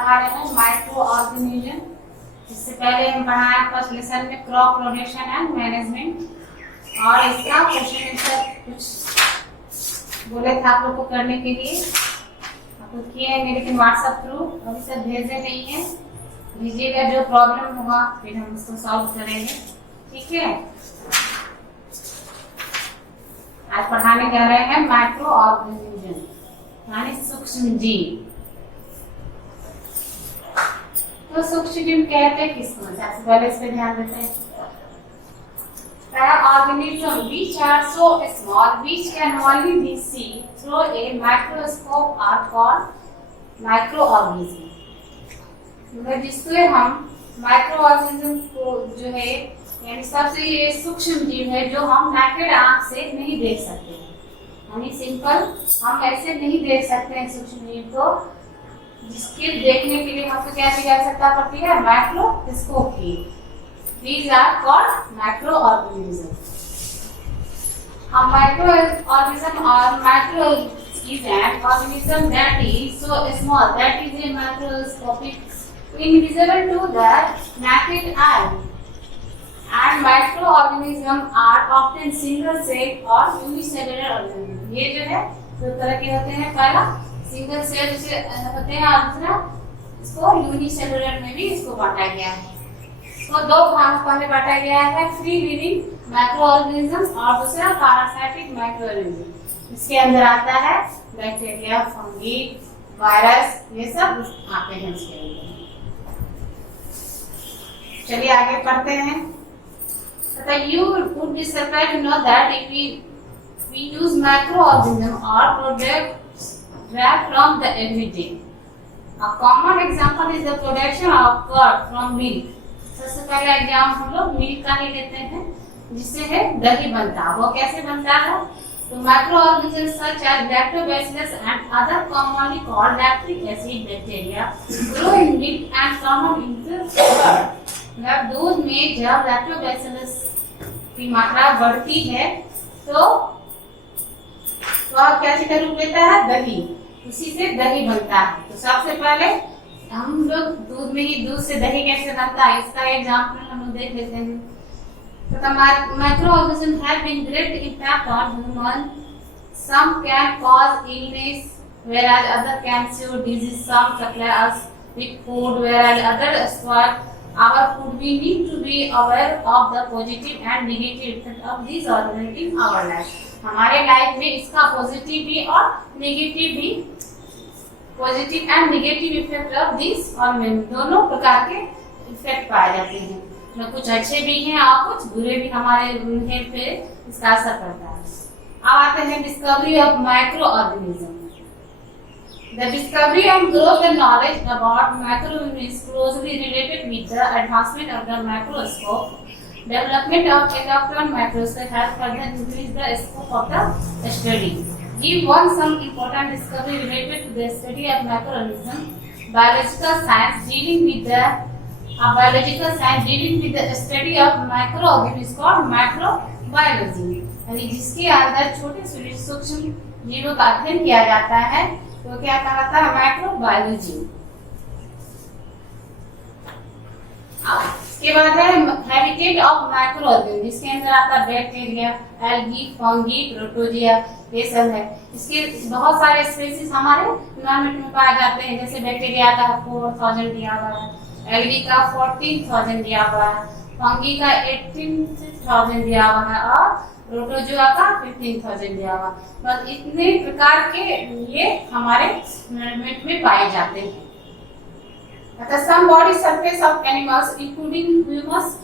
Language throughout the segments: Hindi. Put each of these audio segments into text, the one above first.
पढ़ा रहे हैं माइक्रो ऑर्गेनिज्म। इससे पहले हम पढ़ाया फर्स्ट लेसन में क्रॉप प्रोडक्शन एंड मैनेजमेंट, और इसका क्वेश्चन आंसर कुछ बोले थे आप लोग को करने के लिए, आप लोग किए हैं लेकिन व्हाट्सएप थ्रू अभी तक भेजे नहीं है। भेजिएगा, जो प्रॉब्लम होगा फिर हम उसको सॉल्व करेंगे, ठीक है। आज पढ़ाने जा रहे हैं माइक्रो ऑर्गेनिज्म यानी सूक्ष्म जीव। तो सूक्ष्म जीव कहते हैं किसको, सबसे पहले इस पे ध्यान देते हैं। Organisms which are so small which can only be seen through a microscope are called microorganisms। मतलब जिससे हम माइक्रोऑर्गेनिज्म को जो है यानी सबसे ये सूक्ष्म जीव है जो हम नेकेड आंख से नहीं देख सकते हैं, यानी सिंपल हम ऐसे नहीं देख सकते हैं सूक्ष्म जीव को, जिसके देखने के लिए हमको क्या की आवश्यकता पड़ती है, माइक्रोस्कोप की। These are called microorganisms. A microorganism or macro is an organism that is so small that is a microscopic, invisible to the naked eye. And microorganisms are often single cell or unicellular organisms. ये जो है दो तरह के होते हैं, पहला सिंगल सेल से होते हैं और दूसरा इसको यूनिसेलुलर में भी इसको बांटा गया है। तो दो भाग पहले बांटा गया है, फ्री लिविंग माइक्रोऑर्गेनिज्म और दूसरा पैरासाइटिक माइक्रोऑर्गेनिज्म। इसके अंदर आता है बैक्टीरिया, फंगी, वायरस, ये सब आते हैं इसके अंदर। चलिए आगे पढ़ते हैं। So you would be surprised to know that if we use microorganisms or products derived from the everyday. A common example is the production of curd from milk. सबसे पहला एग्जाम हम लोग मिल्क का ही लेते हैं, जिससे है दही बनता है। वो कैसे बनता है, तो microorganisms such as Lactobacillus and other commonly called lactic acid bacteria grow in milk and common in the curd. मतलब दूध में जब लैक्टोबैसिलस की मात्रा बढ़ती है तो वह कैसे का रूप लेता है, दही, उसी से दही बनता है। तो सबसे पहले हम लोग दूध में ही दूध से दही कैसे बनता है इसका एग्जांपल हम लोग देख लेते हैं। तो microorganisms have been great impact on human. Some can cause illness whereas other can cure disease. Some supply us with food whereas others spoil our food. We need to be aware of the positive and negative effect of these organisms in our life. हमारे लाइफ में इसका पॉजिटिव भी और नेगेटिव भी, positive and negative effect of this और दोनों प्रकार के इफेक्ट पाए जाते हैं। तो कुछ अच्छे भी हैं और कुछ बुरे भी हमारे हेल्थ पे इसका असर पड़ता है। अब आते हैं discovery of micro organism. The discovery and growth the knowledge about microorganism is closely related with the advancement of the microscope. Development of electron microscope has further increased the scope of the study. Give one some important discovery related to the study of microorganisms. Biological science dealing with the study of microorganisms called microbiology. यानी जिसके अंदर छोटे सूक्ष्म जीवों का अध्ययन किया जाता है तो क्या कहलाता है, माइक्रोबायोलॉजी। इसके बाद है हैबिटेट ऑफ माइक्रोऑर्गेनिज्म, जिसके अंदर आता है बैक्टीरिया, एल्गी, फंगी, प्रोटोजिया, ये सब है। इसके बहुत सारे स्पीशीज हमारे एनवायरनमेंट में पाए जाते हैं, जैसे बैक्टीरिया का 4000 दिया हुआ है, एल्गी का 14000 दिया हुआ है, फंगी का 18000 दिया हुआ है और प्रोटोजुआ का 15000 दिया हुआ है। बस इतने प्रकार के ये हमारे एनवायरनमेंट में पाए जाते हैं। Some body surface of animals, including humans,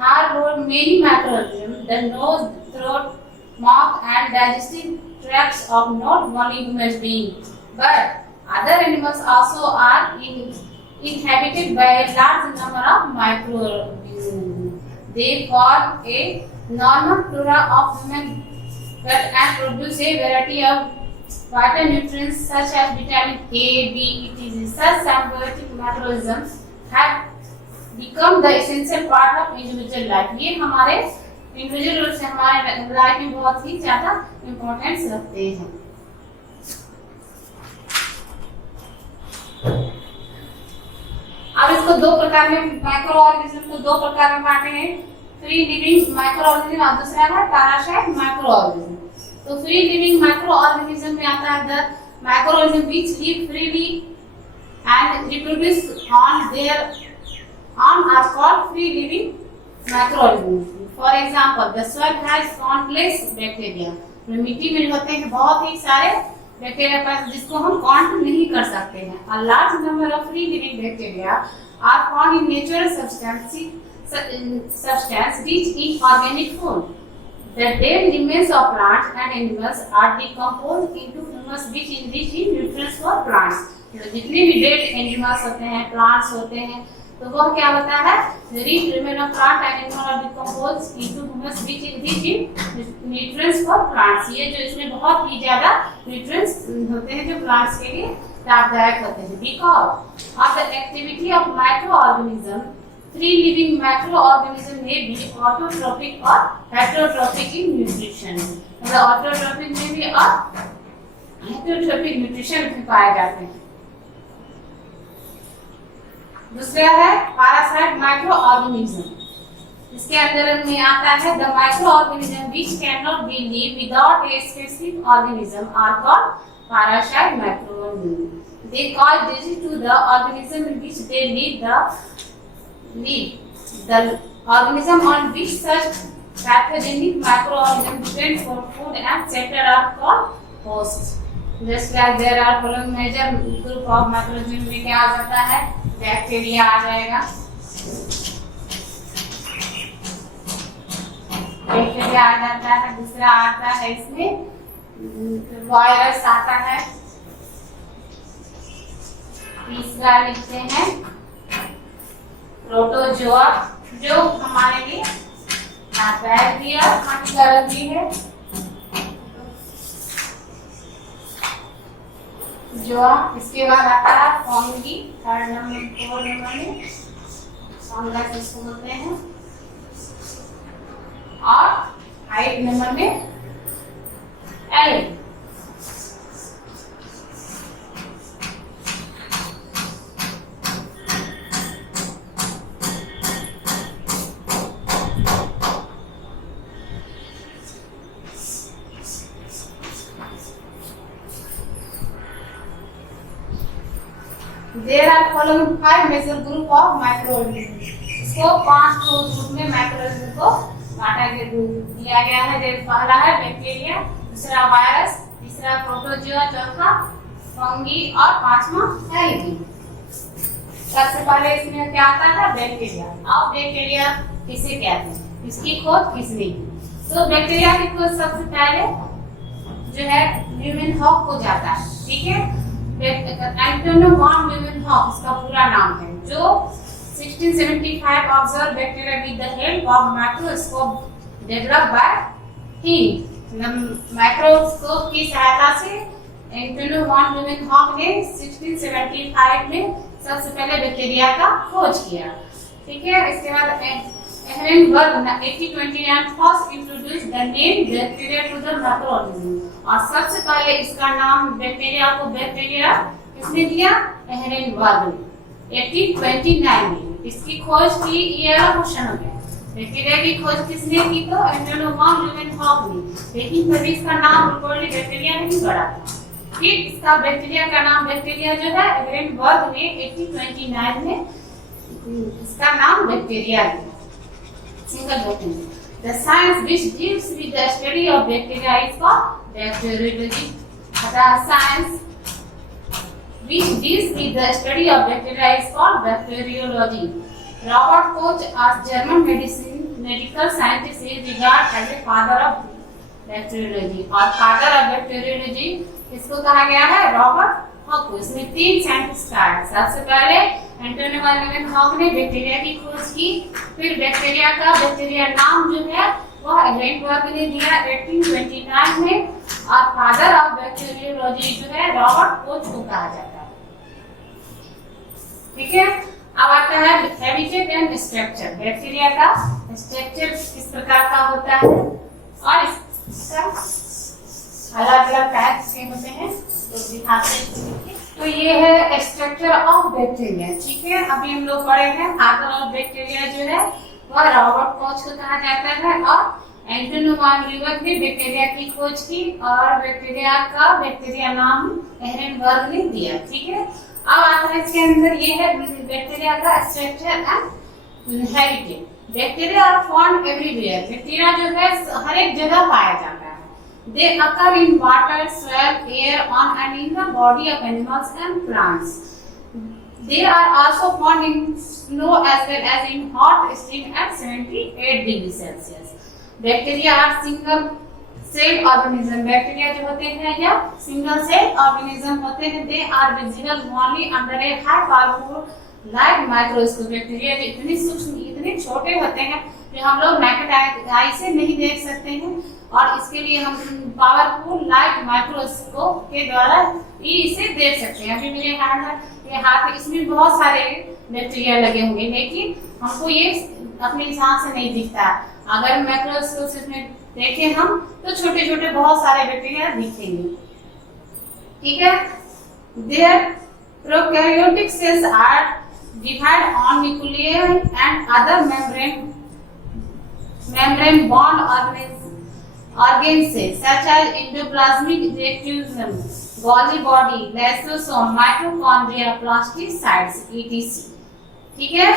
harbor many microorganisms. The nose, throat, mouth, and digestive tracts of not only human beings, but other animals also are inhabited by a large number of microorganisms. They form a normal flora of human gut and produce a variety of phytonutrients such as vitamin A, B, etc. Such symbiotic microorganisms have become the essential part of individual life. ये हमारे इंडिविजुअल रूप से हमारे लाइफ में बहुत ही ज्यादा इम्पोर्टेंस रखते हैं। इसको दो प्रकार में माइक्रो ऑर्गेनिज्म को दो प्रकार में बांटे हैं, फ्री लिविंग माइक्रो ऑर्गेनिज्म और दूसरा है पैरासाइट माइक्रो ऑर्गेनिज्म। तो फ्री लिविंग माइक्रो ऑर्गेनिज्म में आता है the micro organism which live freely and reproduce on their own are called free living micro organism. For example the soil has countless bacteria, मिट्टी में होते हैं बहुत ही सारे बैक्टीरिया पास जिसको हम काउंट नहीं कर सकते हैं। A large number of free living bacteria are found in natural substance rich in organic food. The dead remains of plants and animals are decomposed into humus which is rich in nutrients for plants. तो जितने भी डेड एनिमल्स होते हैं, प्लांट्स होते हैं, तो वह क्या होता है, rich remain of plant and animal are decomposed into humus which is rich in nutrients for plants. ये जो इसमें बहुत ही ज्यादा न्यूट्रिएंट्स होते हैं जो प्लांट्स के लिए लाभदायक होते हैं। Because of the activity of micro organism free living micro organism में भी ऑटोट्रोपिक और हेटेरोट्रोपिक इन न्यूट्रिशन, मतलब ऑटोट्रोपिक में भी और हेटेरोट्रोपिक न्यूट्रिशन में पाए जाते हैं। दूसरा है पैरासाइट माइक्रो ऑर्गेनिज्म, इसके अंदर में आता है the micro organism which can not be live without a specific organism are called parasite micro organism. They cause disease to the organism in which they live the organism on which such pathogenic microorganisms depend for food and shelter are called hosts. Just like there are following major group of microorganisms में क्या आ जाता है, बैक्टीरिया आ जाएगा, बैक्टीरिया आ जाता है। दूसरा आता है इसमें वायरस आता है। तीसरा लिखते हैं प्रोटोजोआ जो हमारे लिए बैक्टीरिया हानिकारक भी है। जो इसके बाद आता है फंगी, थर्ड नंबर 4 नंबर में फंगस इसको बोलते हैं, और 5 नंबर में algae. There are following 5 major group of microorganisms. इसको 5 ग्रुप में माइक्रोऑर्गेनिज्म को बांटा दिया गया है। जैसे पहला है बैक्टीरिया, दूसरा वायरस, तीसरा प्रोटोजोआ, चौथा फंगी और पांचवा एल्गी। सबसे पहले इसमें क्या आता है, बैक्टीरिया। अब बैक्टीरिया किसे कहते हैं, इसकी खोज किसने की? तो बैक्टीरिया की खोज सबसे पहले जो है ल्यूमेनहॉक को जाता है, ठीक है। एंटोनियो वॉन ल्यूमेनहॉक इसका पूरा नाम है, जो 1675 observe bacteria with the help of microscope developed by him. Microscope की सहायता से एंटोनियो वॉन ल्यूमेनहॉक ने 1675 में सबसे पहले बैक्टीरिया का खोज किया, ठीक है। इसके बाद Ehrenberg 1829 first introduce the name bacteria to the microorganism, और सबसे पहले इसका नाम बैक्टीरिया को बैक्टीरिया किसने दिया, एहरेनबर्ग ने 1829 में। इसकी खोज की, ये क्वेश्चन हो गया, बैक्टीरिया की खोज किसने की, तो एंटोनियो वॉन ल्यूमेनहॉक ने, लेकिन कभी इसका नाम रिकॉर्डेड बैक्टीरिया नहीं पड़ा था। फिर इसका बैक्टीरिया का नाम बैक्टीरिया जो है एहरेनबर्ग ने 1829 में इसका नाम बैक्टीरिया दिया, single bacteria. The science which deals with the study of bacteria is called bacteriology. The science which deals with the study of bacteria is called bacteriology. Robert Koch, a German medical scientist, is regarded as a father of bacteriology. और father of bacteriology इसको कहा गया है रॉबर्ट हॉक। इसमें 3 साइंटिस्ट आए। सबसे पहले एंटोनियो वॉन ल्यूमेनहॉक ने बैक्टीरिया की खोज की, फिर बैक्टीरिया का बैक्टीरिया नाम जो है वह एहरेनबर्ग ने दिया 1829 में, और फादर ऑफ बैक्टीरियोलॉजी जो है रॉबर्ट कोच को कहा जाता है, ठीक है। अब आता है हैबिटेट एंड स्ट्रक्चर। बैक्टीरिया का स्ट्रक्चर किस प्रकार का होता है और इसका अलग अलग टाइप्स के होते हैं, तो दिखाते हैं। तो ये है स्ट्रक्चर ऑफ बैक्टीरिया। ठीक है, अभी हम लोग पढ़े हैं फादर ऑफ बैक्टीरिया जो है वह रॉबर्ट कोच को कहा जाता है और एंटोनियो वैन लीeuwenhoek ने बैक्टीरिया की खोज की और बैक्टीरिया नाम एहरेनबर्ग ने दिया। ठीक है, अब आता है इसके अंदर ये है बैक्टीरिया का structure and heritage. Bacteria are found everywhere. Bacteria जो है हर एक जगह पाया जाता है। They occur in water, soil, air, on and in the body of animals and plants. They are also found in snow as well as in hot stream at 78 degrees Celsius. Bacteria are single cell organism. Bacteria जो होते हैं या single cell organism होते हैं. They are visible only under a high powerful light microscope. Bacteria जो इतने सूक्ष्म, इतने छोटे होते हैं जो हम लोग naked eye से नहीं देख सकते हैं और इसके लिए हम पावरफुल लाइट माइक्रोस्कोप के द्वारा ही इसे देख सकते हैं। अभी मेरे हाथ इसमें बहुत सारे बैक्टीरिया लगे होंगे लेकिन हमको ये अपने हिसाब से नहीं दिखता। अगर माइक्रोस्कोप में देखें हम तो छोटे छोटे बहुत सारे बैक्टीरिया दिखेंगे। ठीक है, their prokaryotic cells are divide on nuclear and other membrane bond organ cells such as endoplasmic reticulum, Golgi body, lysosome, mitochondria, plasticytes, etc. ठीक है,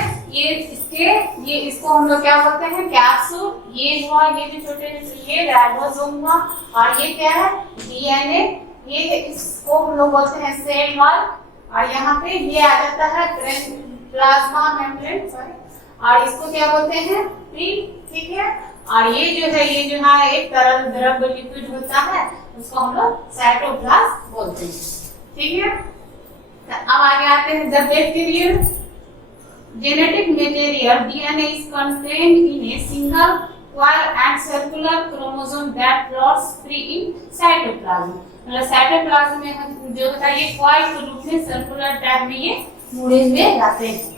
ये इसको हम लोग क्या बोलते हैं कैप्सूल। ये हुआ, ये जो छोटे ये राइबोसोम हुआ और ये क्या है डीएनए। ये इसको हम लोग बोलते हैं सेल वॉल और यहाँ पे ये आ जाता है प्लाज्मा मेम्ब्रेन, सॉरी, और इसको क्या बोलते हैं प्री। ठीक है, और ये जो है एक तरल द्रव लिक्विड होता है उसको हम लोग साइटोप्लाज्म बोलते हैं। ठीक है, तो अब आगे आते हैं the bacterial genetic material DNA is contained in a single coil and circular chromosome that floats free in cytoplasm. मतलब साइटोप्लाज्म में जो होता है ये कॉइल के रूप में सर्कुलर टाइप में ये मुड़े हुए जाते हैं।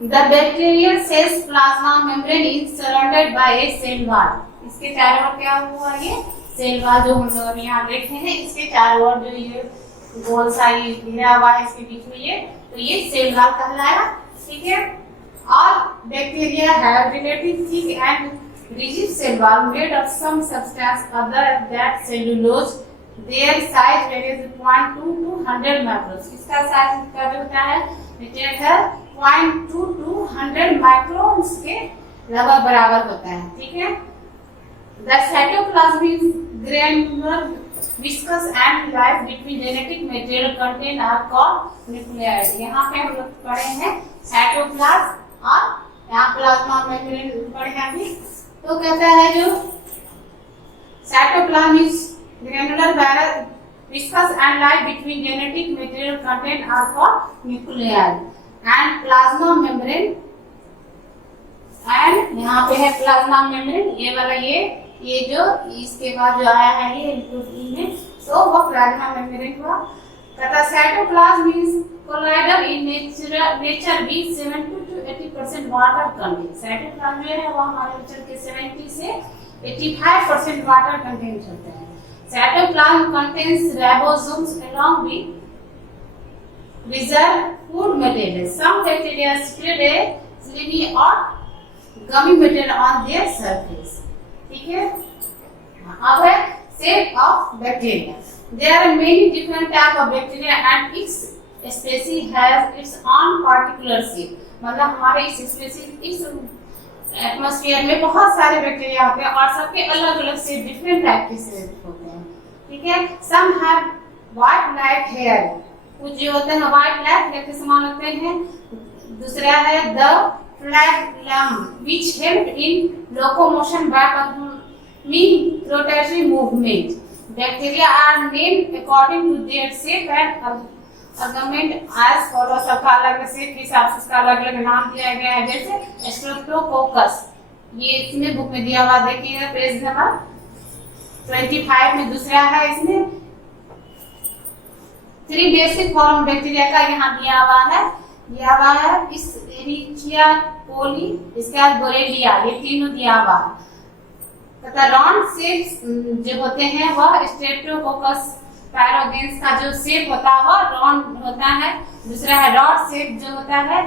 The bacterial cell's plasma membrane is surrounded by a cell wall. इसके चारों ओर क्या हुआ ये सेल वॉल जो हम लोग यहाँ देख रहे हैं, इसके चारों ओर जो ये गोल सा ये घिरा हुआ है इसके बीच में ये सेल वॉल कहलाया। ठीक है, और bacteria have relatively thick and rigid cell wall made of some substance other than cellulose. Their size varies 0.2 to 100 microns. इसका साइज क्या होता है मीटर है 0.2 to 100 माइक्रोन्स के लगभग बराबर होता है। ठीक है, the cytoplasm is granular, viscous and lies between genetic material contained are called nuclei. यहाँ पे हम लोग पढ़े हैं साइटोप्लाज्म और यहाँ प्लाज्मा मेम्ब्रेन पढ़े हैं अभी। तो कहता है जो cytoplasm is granular, viscous and lies between genetic material contained are called nuclei. And plasma membrane, and यहाँ पे है प्लाज्मा मेम्ब्रेन ये वाला ये जो इसके बाद जो आया है ये में तो वो प्लाज्मा मेम्ब्रेन हुआ। कहता cytoplasm is colloidal in nature with 70 to 80% water content. Cytoplasm जो है वो हमारे नेचर के 70 से 85% वाटर कंटेंट होते हैं। Cytoplasm contains ribosomes along with reserve food material. Some bacteria spread a slimy or gummy material on their surface. ठीक है, अब है shape of bacteria. There are many different types of bacteria and each species has its own particular shape. मतलब हमारे इस स्पेसीज इस एटमॉस्फेयर में बहुत सारे बैक्टीरिया होते हैं और सबके अलग अलग से डिफरेंट टाइप के शेप होते हैं। ठीक है, some have white like hair, कुछ जो होते हैं व्हाइट ब्लैक के समान होते हैं। दूसरा है the flagellum which help in locomotion by performing rotatory movement. Bacteria are named according to their shape and arrangement as follow. सबका अलग अलग शेप के हिसाब से इसका अलग अलग नाम दिया गया है। जैसे स्ट्रेप्टोकोकस ये इसमें बुक में दिया हुआ देखिएगा पेज नंबर 25 में। दूसरा है इसमें 3 बेसिक फॉर्म बैक्टीरिया का यहाँ दिया हुआ है इस्चेरिचिया कोली, इसके बाद बोरेलिया, ये तीनों दिया हुआ है। तथा राउंड शेप्स जो होते हैं वह स्ट्रेप्टोकोकस पैरोगेंस का जो शेप होता है वो राउंड होता है। दूसरा है रॉड शेप जो होता है।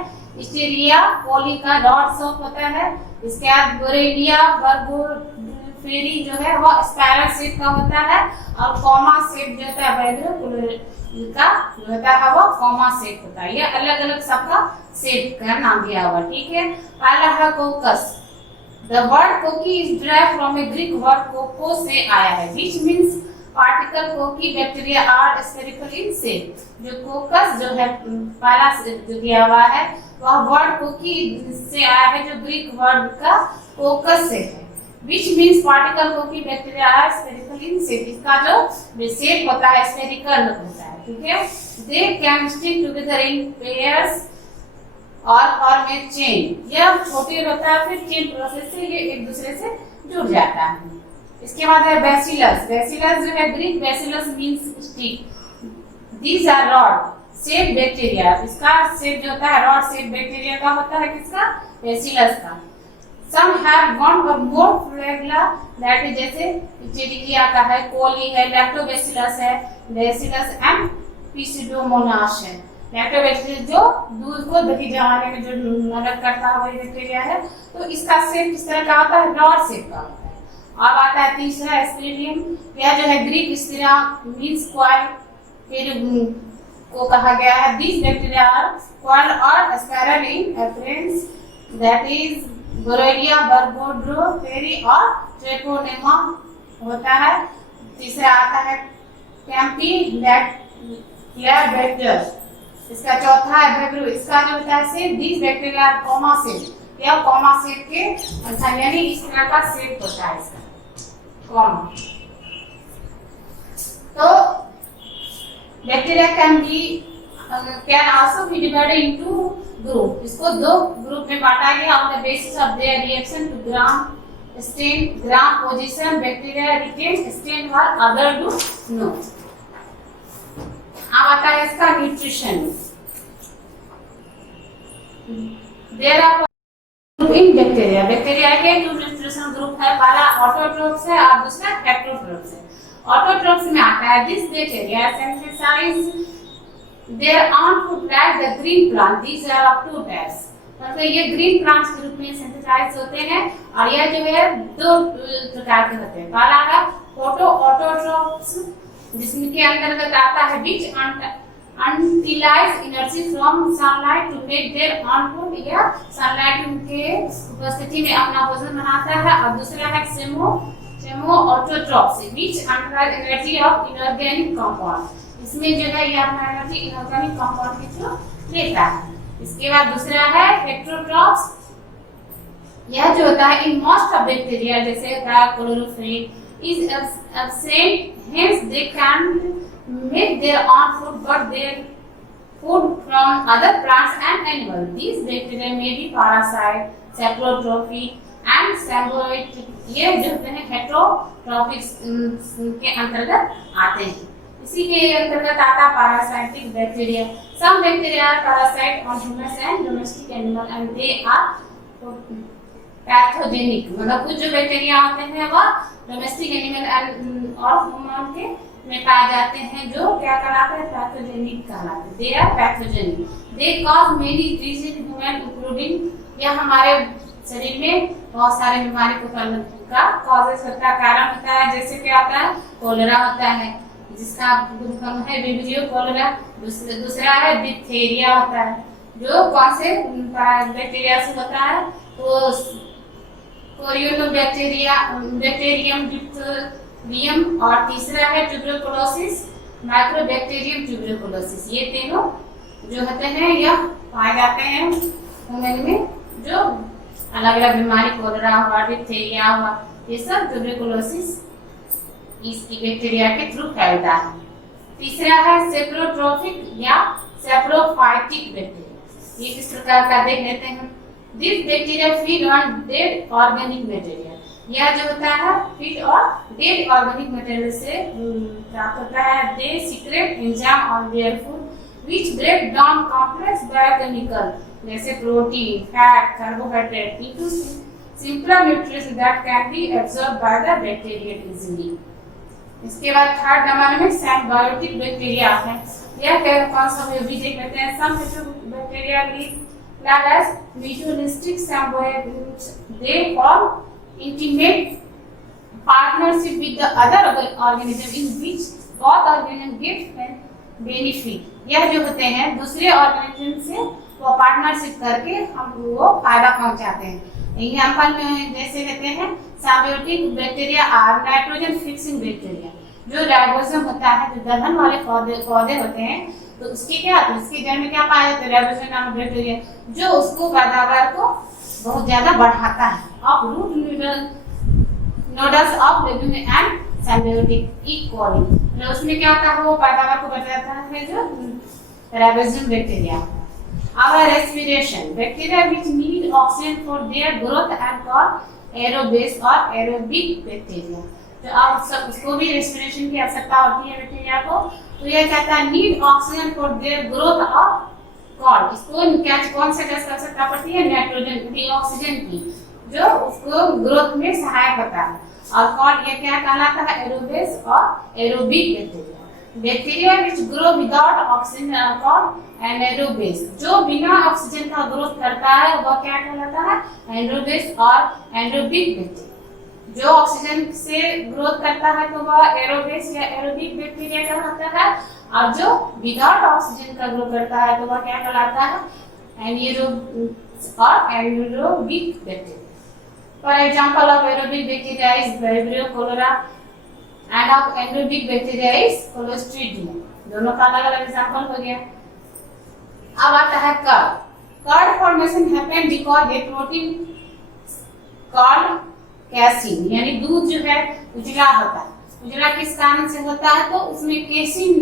स्टेरिया कोली का रॉड शेप होता है। इसके बाद बोरेलिया बर्गोफेरी जो है वो स्पाइरल शेप का होता है। और कॉमा शेप जो होता है का जो होता है वो कॉमा शेप होता है। ये अलग अलग सबका शेप का नाम दिया हुआ, ठीक है। पहला है कोकस। The word cocky is derived from a Greek word koko से आया है, which means particle cocky bacteria are spherical in shape। जो कोकस जो है पहला जो दिया हुआ है वह वर्ड कोकी से आया है जो ग्रीक वर्ड का कोकस से है। Which means particle cocky bacteria are spherical in shape। इसका जो शेप होता है स्फेरिकल होता है, ठीक है। They can stick together in pairs और फॉर्म ए चेन। यह छोटी होता है, फिर चेन प्रोसेस से ये एक दूसरे से जुड़ जाता है। इसके बाद है बैसिलस। बैसिलस जो है Greek bacillus means stick. These are rod shape bacteria. इसका शेप जो होता है रॉड शेप बैक्टीरिया का होता है, किसका? बैसिलस का। सम हैव वन और मोर फ्लैगेला, दैट इज जैसे चिटिकिया का है, कोली है, लैक्टोबैसिलस है, बैसिलस एंड पिसिडोमोनास है। लैक्टोबैसिलस जो दूध को दही जमाने में जो मदद करता है वही बैक्टीरिया है। तो इसका शेप किस तरह का होता है? रॉड शेप का होता है। अब आता है तीसरा स्पिरिडियम। यह जो है ग्रीक स्पिरा मींस कॉइल फिर को कहा गया है। This bacteria are coil or spiral in appearance, that is Borrelia burgdorferi और ट्रेपोनेमा होता है। तीसरा आता है कैम्पीलैक्टोबैक्टर। इसका चौथा है बेब्रू। इसका जो होता है shape this bacteria comma shape. यह कॉमा शेप के यानी इस तरह का शेप होता है इसका कॉमा। तो bacteria can also be divided into group. इसको दो ग्रुप में बांटा गया on the basis of their reaction to Gram stain, Gram position, bacteria retain stain और अदर डू नो। अब आता है इसका nutrition. There are in bacteria. Bacteria के दो न्यूट्रिशन ग्रुप है, पहला ऑटोट्रोफ्स है और दूसरा हेटेरोट्रोफ्स है। ऑटोट्रोफ्स में आता है this bacteria synthesize their own food like the green plant. These are of two types. मतलब ये ग्रीन प्लांट्स के रूप में सिंथेसाइज होते हैं और यह जो है दो प्रकार के होते हैं। पहला है फोटो ऑटोट्रोफ्स जिसमें के अंतर्गत आता है which utilize energy from sunlight to make their own food। या सनलाइट के उपस्थिति में अपना भोजन बनाता है। और दूसरा है सेमो autotrophs which utilize energy of inorganic compound। इसमें जो है यह अपना एनर्जी इनऑर्गेनिक कंपाउंड के थ्रू लेता है। इसके बाद दूसरा है हेटेरोट्रोफ्स। यह जो होता है इन मोस्ट ऑफ बैक्टीरिया जैसे होता है chlorophyll is absent, hence they can make their own food but their food from other plants and animals। These bacteria may be parasite, saprotrophic and symbiotic। ये जो होते हैं हेटेरोट्रोफिक के अंतर्गत आते हैं। इसी के अंतर्गत आता है parasitic bacteria। Some bacteria are parasite on humans and domestic animal and they are pathogenic. मतलब कुछ जो बैक्टीरिया होते हैं वह डोमेस्टिक एनिमल और ह्यूमन के में पाए जाते हैं जो क्या कहलाते हैं? पैथोजेनिक कहलाते हैं। They are pathogenic. They cause many disease in human including. यह हमारे शरीर में बहुत सारे बीमारी को फैलने का कॉजेस होता है, कारण होता है। जैसे क्या होता है? कोलेरा होता है जिसका ग्रुप है विब्रियो कोलेरा। दूसरा है डिप्थीरिया होता है जो कौन से बैक्टीरिया से होता है? तो कोरियोनोबैक्टीरिया, बैक्टीरियम डिप्थीरियम और तीसरा है ट्यूबरकुलोसिस, माइक्रोबैक्टीरियम ट्यूबरकुलोसिस। ये तीनों जो होते हैं यह पाए जाते हैं ह्यूमन में जो अलग अलग बीमारी कोलेरा हुआ, डिप्थीरिया हुआ, ये सब ट्यूबरकुलोसिस इस बैक्टीरिया के थ्रू फैलता है। तीसरा है सेप्रोट्रोफिक या सेप्रोफाइटिक बैक्टीरिया। ये किस प्रकार का देख लेते हैं। This bacteria feed on dead organic material। यह जो होता है feed और dead organic material से प्राप्त होता है। They secrete enzyme on their food which break down complex biochemical जैसे protein, fat, carbohydrate into simpler nutrients that can be absorbed by the bacteria easily। इसके बाद थर्ड नंबर में सिम्बायोटिक बैक्टीरिया है। यह कौन सा भी देख लेते हैं। Some bacteria classed as mutualistic symbiotes, they form intimate partnership with the other organism in which both organism give benefit। यह जो होते हैं दूसरे ऑर्गेनिज्म से वो पार्टनरशिप करके हमको फायदा पहुंचाते हैं। एग्जाम्पल में जैसे कहते हैं symbiotic bacteria are nitrogen fixing bacteria. जो राइबोसोम होता है, जो दलहन वाले पौधे होते हैं, तो उसकी क्या तो उसकी जड़ में क्या पाया जाता है, राइबोसोम नामक बैक्टीरिया, जो उसको पैदावार को बहुत ज्यादा बढ़ाता है। Of root nodules of living and symbiotic equally, मतलब उसमें क्या होता है, वो पैदावार को बढ़ाता है जो ribosome bacteria. Our respiration, bacteria which need oxygen for their growth and called aerobase or aerobic bacteria। तो अब सब उसको भी रेस्पिरेशन की आवश्यकता होती है बैक्टीरिया को, तो यह कहता है need oxygen for their growth of call. इसको क्या कौन से गैस की आवश्यकता पड़ती है, नाइट्रोजन की, ऑक्सीजन की, जो उसको ग्रोथ में सहायक होता है। और कॉल ये क्या कहलाता है, एरोबेस और aerobic bacteria. Bacteria which grow without oxygen are called anaerobes. जो बिना ऑक्सीजन का ग्रोथ करता है वह क्या कहलाता है, एनारोबेस और एनारोबिक बैक्टीरिया। जो ऑक्सीजन से ग्रोथ करता है तो वह एरोबेस या एरोबिक बैक्टीरिया कहलाता है, और जो विदाउट ऑक्सीजन का ग्रोथ करता है तो वह क्या कहलाता है, एनारोबिक और anaerobic bacteria. For example of aerobic bacteria is vibrio cholera and of anaerobic bacteria is clostridium. दोनों का अलग अलग एग्जांपल हो गया। अब आता है curd. Curd formation happen because a protein called casein, यानी दूध जो है उजला होता है। उजला किस कारण से होता है, तो उसमें कैसीन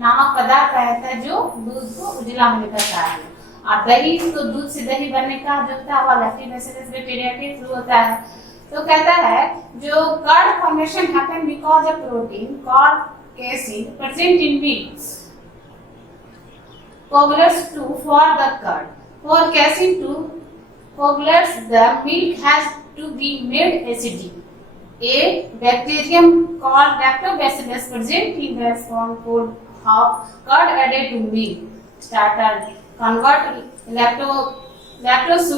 नामक पदार्थ रहता है जो दूध को उजला होने का कारण है। और दही, तो दूध से दही बनने का जो होता है वह लैक्टोबैसिलस बैक्टीरिया के थ्रू होता है। तो कहता है जो curd formation happen because of protein called casein present in milk coagulates to for the curd. For casein to coagulate, the milk has to be made acidic. A bacterium called lactobacillus present in the sponge of curd added to milk starter convert lactose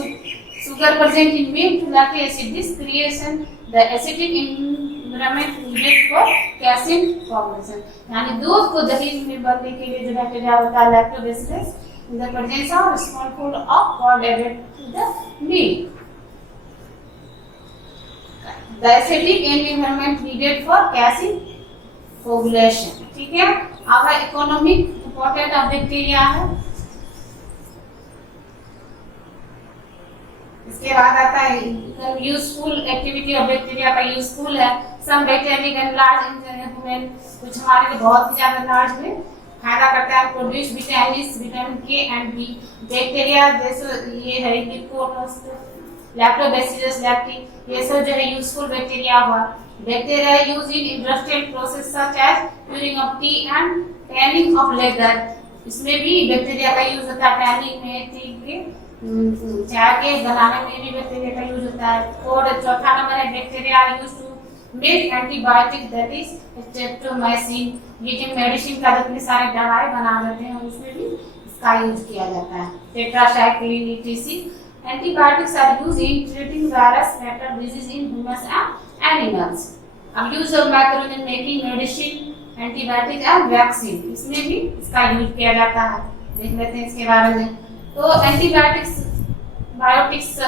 sugar present in milk to lactic acid. This creation the acidic environment needed for casein formation। यानी दूध को दही में बनने के लिए जो बैक्टीरिया होता है lactobacillus in the presence of spoonful of curd added to the milk, the acidic environment needed for casein coagulation। ठीक है। अब इकोनॉमिक इंपॉर्टेंट ऑफ बैक्टीरिया है। इसके बाद आता है यूजफुल एक्टिविटी ऑफ बैक्टीरिया का यूजफुल है। Some bacteria can large in human, कुछ हमारे लिए बहुत ही ज्यादा लार्ज में फायदा करता है। Produce vitamin K and B. Bacteria जैसे ये है लैक्टोबैसिलस लैक्टी, ये सब जो है यूजफुल बैक्टीरिया हुआ। Bacteria use in industrial process such as curing of tea and tanning of leather. इसमें भी बैक्टीरिया का यूज होता है, टैनिंग में, टी के चाय के बनाने में भी बैक्टीरिया का यूज होता है। और चौथा नंबर है bacteria use to make antibiotic that is streptomycin. ये जो मेडिसिन का जितने सारे दवाई बना देते हैं उसमें भी इसका यूज किया जाता है। Tetracycline etc। Antibiotics are used in treating virus vector disease in humans and animals. अब use of microbe in making medicine antibiotic and vaccine, इसमें भी इसका यूज किया जाता है। देख लेते हैं इसके बारे में। तो एंटीबायोटिक्स बायोटिक्स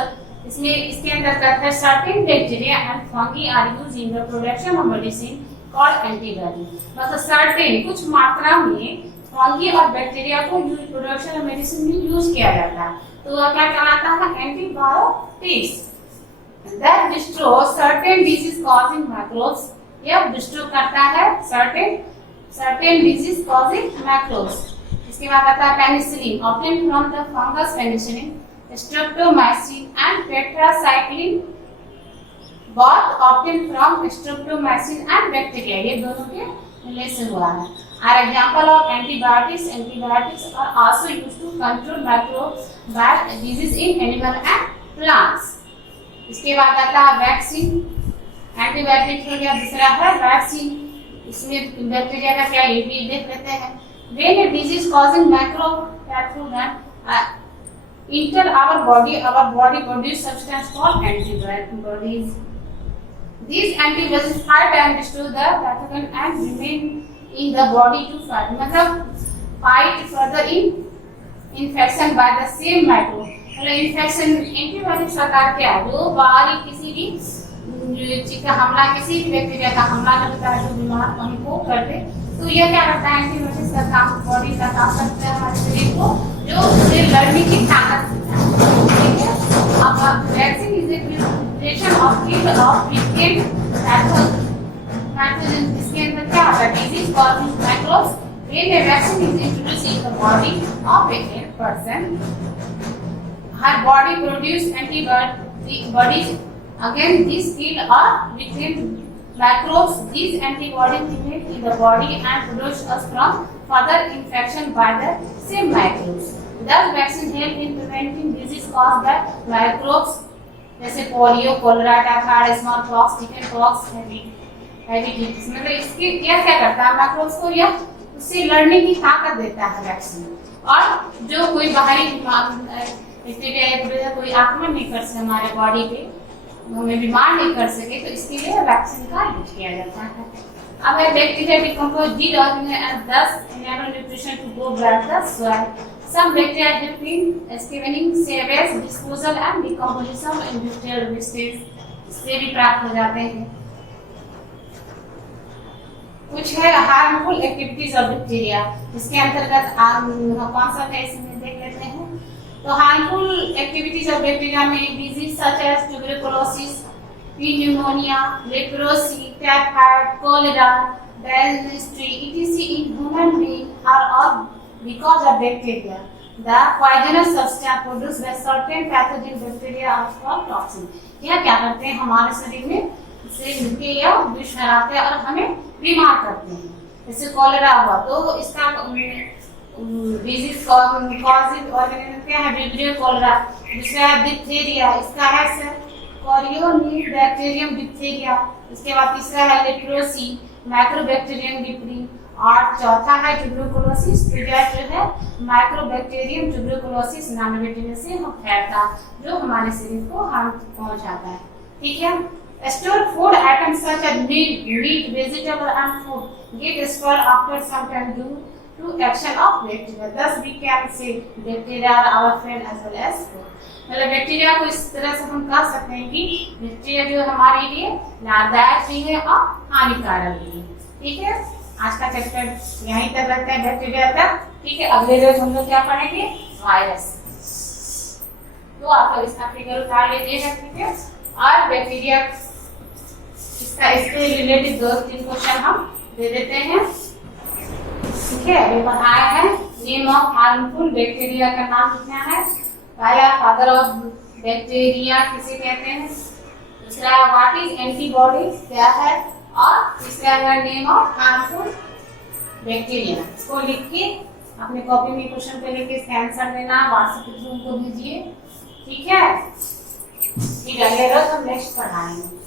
इसमें इसके अंतर्गत है certain bacteria and fungi are used in the production of medicine called antibiotic. मतलब सर्टेन कुछ मात्रा में फंगी और बैक्टीरिया को प्रोडक्शन ऑफ मेडिसिन में यूज किया जाता है, तो वह क्या कहलाता है, antibiotics. That destroy certain disease causing microbes. यह डिस्ट्रॉय करता है सर्टेन डिजीज कॉजिंग माइक्रोब्स। इसके बाद आता है penicillin obtain from the fungus penicillin, streptomycin and tetracycline both obtained from streptomycin and bacteria। ये दोनों के मिलने से हुआ है। Are example of antibiotics। Antibiotics are also used to control microbial disease in animal and plants। इसके बाद आता है वैक्सीन। एंटीबायोटिक हो गया, दूसरा है वैक्सीन। इसमें बैक्टीरिया का क्या ये भी देख लेते हैं। When a disease causing macropathogen enter our body produce substance called antibodies. These antibodies fight and destroy the pathogen and remain in the body to fight. मतलब fight further in infection by the same microbe. मतलब इन्फेक्शन एंटीबायोटिक प्रकार के है जो बाहरी किसी भी चीज का हमला, किसी भी बैक्टीरिया का हमला करता है जो बीमार हमको कर दे, तो यह क्या करता है एंटीबायोटिक का काम, बॉडी का काम करता है हमारे शरीर को, जो उसे लड़ने की ताकत देता है। ठीक है, अब vaccine is a preparation of kill of weekend pathogen. इसके अंदर क्या होता है, disease causing microbes. When a vaccine is introduced in the body of a person, her body produces antibodies against these kill or weakened microbes. These antibodies remain in the body and protect us from further infection by the same microbes. Thus, vaccine help in preventing disease caused by microbes जैसे polio, cholera, typhoid, small pox, chicken pox, hepatitis. मतलब इसके क्या करता है, माइक्रोब्स को यह उससे लड़ने की ताकत देता है वैक्सीन। और जो कोई बाहरी बैक्टीरिया कोई आक्रमण नहीं कर सके हमारे बॉडी पे, हमें बीमार नहीं कर सके, तो इसके लिए वैक्सीन का यूज किया जाता है। अब है bacteria decompose deorganize and thus enable nutrition to go back the soil. Some bacteria help in scavenging, savage, disposal and decomposition of industrial wastes, इससे भी प्राप्त हो जाते हैं। कुछ है हार्मफुल एक्टिविटीज ऑफ बैक्टीरिया, इसके अंतर्गत कौन सा है इसमें देख लेते हैं। तो हार्मफुल एक्टिविटीज ऑफ बैक्टीरिया में disease such as tuberculosis, pneumonia, leprosy, typhoid, cholera, dysentery, etc. in human being are all because of bacteria. The poisonous substance produced by certain pathogen bacteria are called toxin. यह क्या करते हैं हमारे शरीर में से मिलके या विष फैलाते हैं और हमें बीमार करते हैं। जैसे कॉलेरा हुआ तो इसका डिजीज कॉजिंग ऑर्गेनिज्म क्या है, विब्रियो कॉलेरा। दूसरा है डिप्थीरिया, इसका है बैक्टीरियम डिप्थीरिया। इसके बाद तीसरा है लेप्रोसी, माइक्रोबैक्टीरियम डिप्री। और चौथा है ट्यूबरकुलोसिस, जो है माइक्रोबैक्टीरियम ट्यूबरकुलोसिस नामक बैक्टीरिया से फैलता जो हमारे शरीर को हार्म पहुंचाता है। ठीक है, store food items such as meat, vegetable and food get spoiled after some time due to action of bacteria. Thus we can say bacteria are our friend as well as food. मतलब बैक्टीरिया को इस तरह से हम कह सकते हैं कि बैक्टीरिया जो हमारे लिए लाभदायक भी है और हानिकारक भी है। ठीक है, आज का चैप्टर यहीं तक रहता है बैक्टीरिया तक। ठीक है, अगले रोज हम लोग क्या पढ़ेंगे, वायरस। तो आप इसका फिगर उतार लीजिएगा। ठीक है, और बैक्टीरिया इससे रिलेटेड 2-3 क्वेश्चन हम दे देते हैं। ठीक है, अभी पढ़ाया है नेम ऑफ हार्मफुल बैक्टीरिया का नाम कितना है। पहला फादर ऑफ बैक्टीरिया किसे कहते हैं, दूसरा व्हाट इज एंटीबॉडी क्या है, और तीसरा है नेम ऑफ हार्मफुल बैक्टीरिया। इसको लिख के अपने कॉपी में क्वेश्चन पे लेके इसका आंसर देना, व्हाट्सएप पे उनको दीजिए। ठीक है, फिर अगले रोज हम नेक्स्ट पढ़ाएंगे।